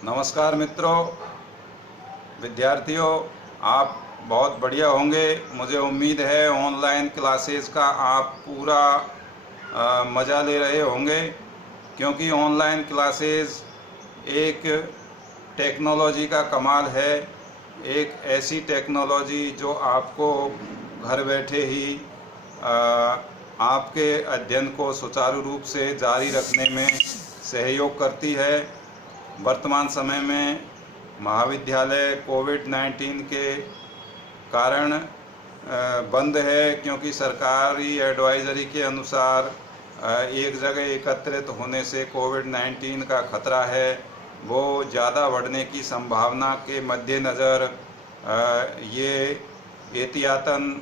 नमस्कार मित्रों, विद्यार्थियों, आप बहुत बढ़िया होंगे। मुझे उम्मीद है ऑनलाइन क्लासेस का आप पूरा मज़ा ले रहे होंगे, क्योंकि ऑनलाइन क्लासेस एक टेक्नोलॉजी का कमाल है। एक ऐसी टेक्नोलॉजी जो आपको घर बैठे ही आपके अध्ययन को सुचारू रूप से जारी रखने में सहयोग करती है। वर्तमान समय में महाविद्यालय कोविड-19 के कारण बंद है, क्योंकि सरकारी एडवाइजरी के अनुसार एक जगह एकत्रित होने से कोविड-19 का खतरा है वो ज़्यादा बढ़ने की संभावना के मद्देनज़र ये एहतियातन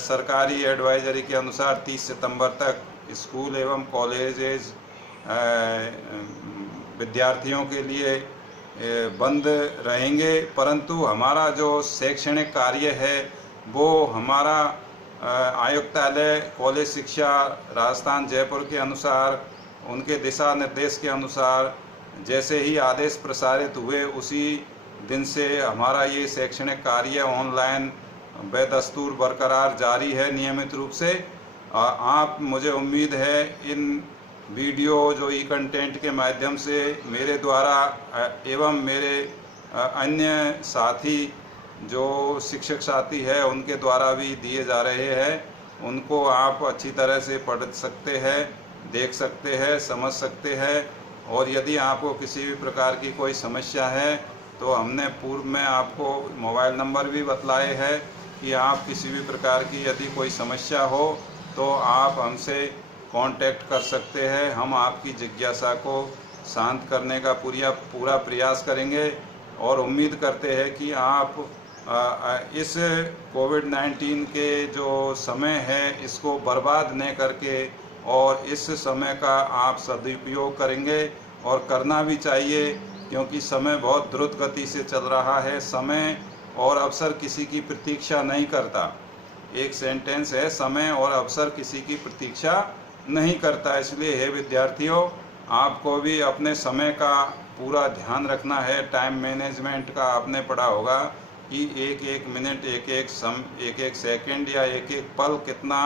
सरकारी एडवाइजरी के अनुसार 30 सितंबर तक स्कूल एवं कॉलेजेस विद्यार्थियों के लिए बंद रहेंगे। परंतु हमारा जो शैक्षणिक कार्य है वो हमारा आयुक्तालय कॉलेज शिक्षा राजस्थान जयपुर के अनुसार, उनके दिशा निर्देश के अनुसार जैसे ही आदेश प्रसारित हुए उसी दिन से हमारा ये शैक्षणिक कार्य ऑनलाइन बेदस्तूर बरकरार जारी है नियमित रूप से। आप, मुझे उम्मीद है इन वीडियो जो ई कंटेंट के माध्यम से मेरे द्वारा एवं मेरे अन्य साथी जो शिक्षक साथी है उनके द्वारा भी दिए जा रहे हैं, उनको आप अच्छी तरह से पढ़ सकते हैं, देख सकते हैं, समझ सकते हैं। और यदि आपको किसी भी प्रकार की कोई समस्या है तो हमने पूर्व में आपको मोबाइल नंबर भी बतलाए हैं कि आप किसी भी प्रकार की यदि कोई समस्या हो तो आप हमसे कांटेक्ट कर सकते हैं। हम आपकी जिज्ञासा को शांत करने का पूरा प्रयास करेंगे और उम्मीद करते हैं कि आप इस कोविड-19 के जो समय है इसको बर्बाद न करके और इस समय का आप सदुपयोग करेंगे, और करना भी चाहिए, क्योंकि समय बहुत द्रुत गति से चल रहा है। समय और अवसर किसी की प्रतीक्षा नहीं करता। एक सेंटेंस है, समय और अवसर किसी की प्रतीक्षा नहीं करता। इसलिए हे विद्यार्थियों, आपको भी अपने समय का पूरा ध्यान रखना है। टाइम मैनेजमेंट का आपने पढ़ा होगा कि एक एक मिनट, एक एक सेकंड या एक एक पल कितना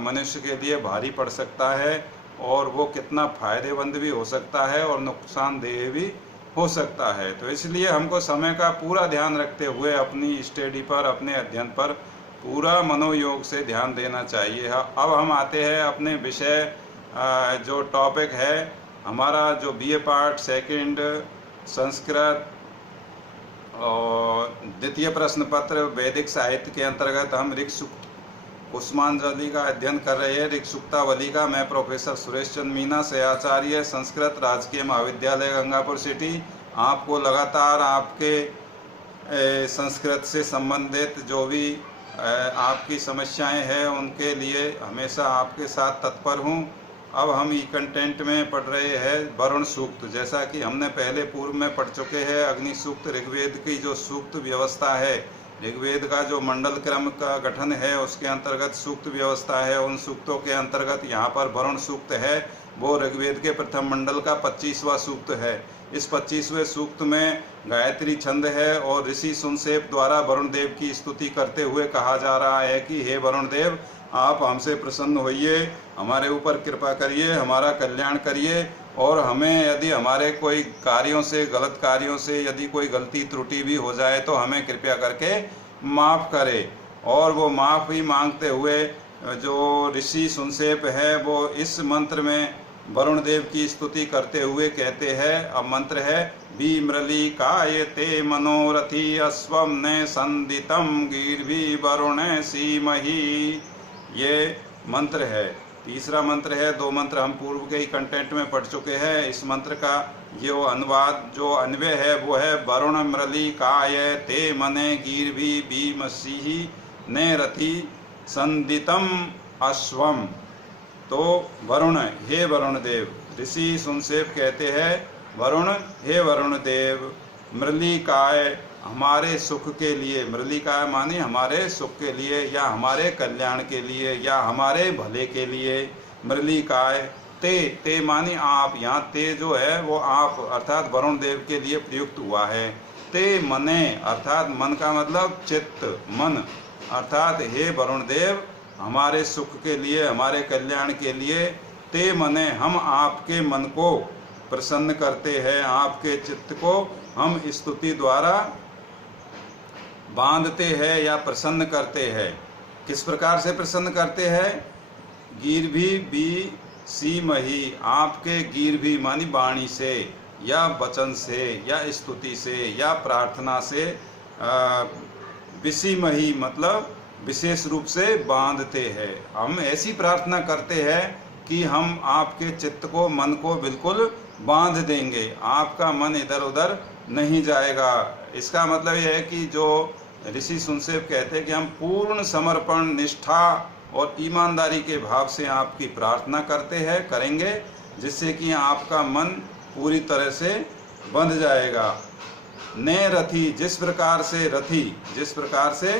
मनुष्य के लिए भारी पड़ सकता है और वो कितना फ़ायदेमंद भी हो सकता है और नुकसानदेह भी हो सकता है। तो इसलिए हमको समय का पूरा ध्यान रखते हुए अपनी स्टडी पर, अपने अध्ययन पर पूरा मनोयोग से ध्यान देना चाहिए। अब हम आते हैं अपने विषय, जो टॉपिक है हमारा, जो बीए पार्ट सेकंड संस्कृत और द्वितीय प्रश्न पत्र वैदिक साहित्य के अंतर्गत हम ऋक् सूक्त कुसुमांजलि का अध्ययन कर रहे हैं। ऋक् सूक्तावली का। मैं प्रोफेसर सुरेश चंद्र मीना, सहआचार्य संस्कृत, राजकीय महाविद्यालय गंगापुर सिटी। आपको लगातार आपके संस्कृत से संबंधित जो भी आपकी समस्याएं हैं उनके लिए हमेशा आपके साथ तत्पर हूं। अब हम ई कंटेंट में पढ़ रहे हैं वरुण सूक्त। जैसा कि हमने पहले पूर्व में पढ़ चुके हैं, अग्नि सूक्त ऋग्वेद की जो सूक्त व्यवस्था है, ऋग्वेद का जो मंडल क्रम का गठन है उसके अंतर्गत सूक्त व्यवस्था है। उन सूक्तों के अंतर्गत यहाँ पर वरुण सूक्त है, वो ऋग्वेद के प्रथम मंडल का 25वां सूक्त है। इस 25वें सूक्त में गायत्री छंद है और ऋषि सुनसेप द्वारा वरुण देव की स्तुति करते हुए कहा जा रहा है कि हे वरुण देव, आप हमसे प्रसन्न होइए, हमारे ऊपर कृपा करिए, हमारा कल्याण करिए, और हमें यदि हमारे कोई कार्यों से, गलत कार्यों से यदि कोई गलती त्रुटि भी हो जाए तो हमें कृपया करके माफ़ करे। और वो माफ़ ही मांगते हुए जो ऋषि सुनसेप है वो इस मंत्र में वरुण देव की स्तुति करते हुए कहते हैं। अब मंत्र है, विमृली कायते मनोरथी अश्वम ने संदितम गीर्भि वरुण सीमहि। ये मंत्र है। तीसरा मंत्र है। दो मंत्र हम पूर्व के ही कंटेंट में पढ़ चुके हैं। इस मंत्र का जो अनुवाद, जो अन्वय है वो है, वरुण मृली कायते मने गीर्भि भीमसिहि ने रथि संदितम अश्वम। तो वरुण, हे वरुण देव, ऋषि सुनसेप कहते हैं, वरुण, हे वरुण देव, मृलिकाय हमारे सुख के लिए, मृलिकाय माने हमारे सुख के लिए या हमारे कल्याण के लिए या हमारे भले के लिए, मृलिकाय ते मानी आप, यहाँ ते जो है वो आप अर्थात वरुण देव के लिए प्रयुक्त हुआ है। ते मने अर्थात मन का मतलब चित्त, मन अर्थात हे वरुण देव हमारे सुख के लिए, हमारे कल्याण के लिए, ते मने हम आपके मन को प्रसन्न करते हैं, आपके चित्त को हम स्तुति द्वारा बांधते हैं या प्रसन्न करते हैं। किस प्रकार से प्रसन्न करते हैं? गिरभी भी सीमही, आपके गिरभी मानी वाणी से या वचन से या स्तुति से या प्रार्थना से, विसीमही मतलब विशेष रूप से बांधते हैं। हम ऐसी प्रार्थना करते हैं कि हम आपके चित्त को, मन को बिल्कुल बांध देंगे, आपका मन इधर उधर नहीं जाएगा। इसका मतलब यह है कि जो ऋषि सुनसेव कहते हैं कि हम पूर्ण समर्पण, निष्ठा और ईमानदारी के भाव से आपकी प्रार्थना करते हैं, करेंगे, जिससे कि आपका मन पूरी तरह से बंध जाएगा। ने रथी, जिस प्रकार से रथी, जिस प्रकार से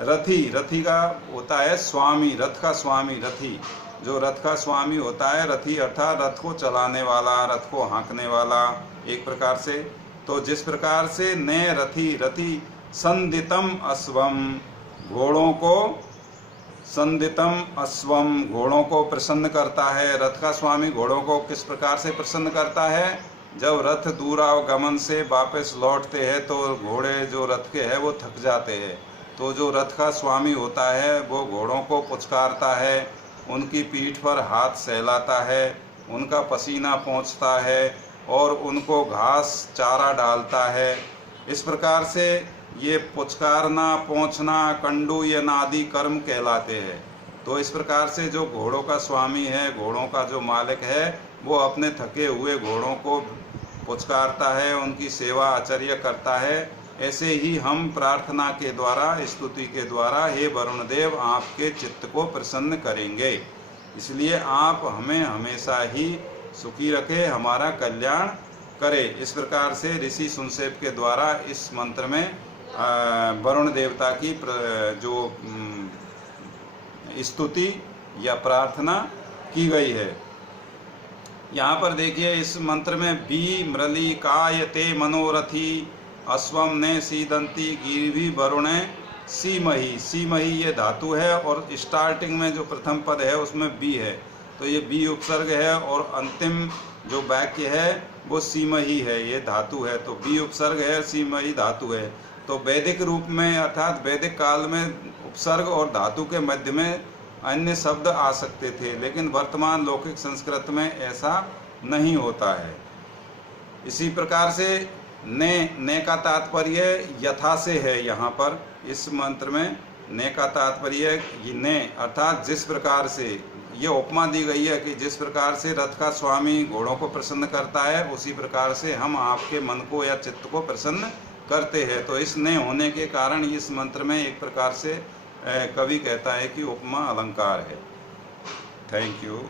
रथी, रथी का होता है स्वामी, रथ का स्वामी रथी, जो रथ का स्वामी होता है रथी अर्थात रथ को चलाने वाला, रथ को हाँकने वाला एक प्रकार से। तो जिस प्रकार से ने रथी, रथी संदितम अश्वम, घोड़ों को, संदितम अश्वम घोड़ों को प्रसन्न करता है। रथ का स्वामी घोड़ों को किस प्रकार से प्रसन्न करता है? जब रथ दूरागमन से वापस लौटते हैं तो घोड़े जो रथ के हैं वो थक जाते हैं, तो जो रथ का स्वामी होता है वो घोड़ों को पुचकारता है, उनकी पीठ पर हाथ सहलाता है, उनका पसीना पोंछता है और उनको घास चारा डालता है। इस प्रकार से ये पुचकारना, पोंछना, कंडूयन आदि कर्म कहलाते हैं। तो इस प्रकार से जो घोड़ों का स्वामी है, घोड़ों का जो मालिक है, वो अपने थके हुए घोड़ों को पुचकारता है, उनकी सेवा आचर्य करता है। ऐसे ही हम प्रार्थना के द्वारा, स्तुति के द्वारा हे वरुण देव आपके चित्त को प्रसन्न करेंगे। इसलिए आप हमें हमेशा ही सुखी रखें, हमारा कल्याण करें। इस प्रकार से ऋषि सुनसेव के द्वारा इस मंत्र में वरुण देवता की जो स्तुति या प्रार्थना की गई है। यहाँ पर देखिए इस मंत्र में बी मृली काय ते मनोरथी अश्वम ने सीदंती गिरवी वरुणे सीमही, सीमही ये धातु है और स्टार्टिंग में जो प्रथम पद है उसमें बी है, तो ये बी उपसर्ग है और अंतिम जो वाक्य है वो सीमही है, ये धातु है। तो बी उपसर्ग है, सीमही धातु है। तो वैदिक रूप में अर्थात वैदिक काल में उपसर्ग और धातु के मध्य में अन्य शब्द आ सकते थे, लेकिन वर्तमान लौकिक संस्कृत में ऐसा नहीं होता है। इसी प्रकार से ने का तात्पर्य यथा से है। यहाँ पर इस मंत्र में ने का तात्पर्य ने अर्थात जिस प्रकार से, ये उपमा दी गई है कि जिस प्रकार से रथ का स्वामी घोड़ों को प्रसन्न करता है उसी प्रकार से हम आपके मन को या चित्त को प्रसन्न करते हैं। तो इस ने होने के कारण इस मंत्र में एक प्रकार से कवि कहता है कि उपमा अलंकार है। Thank you.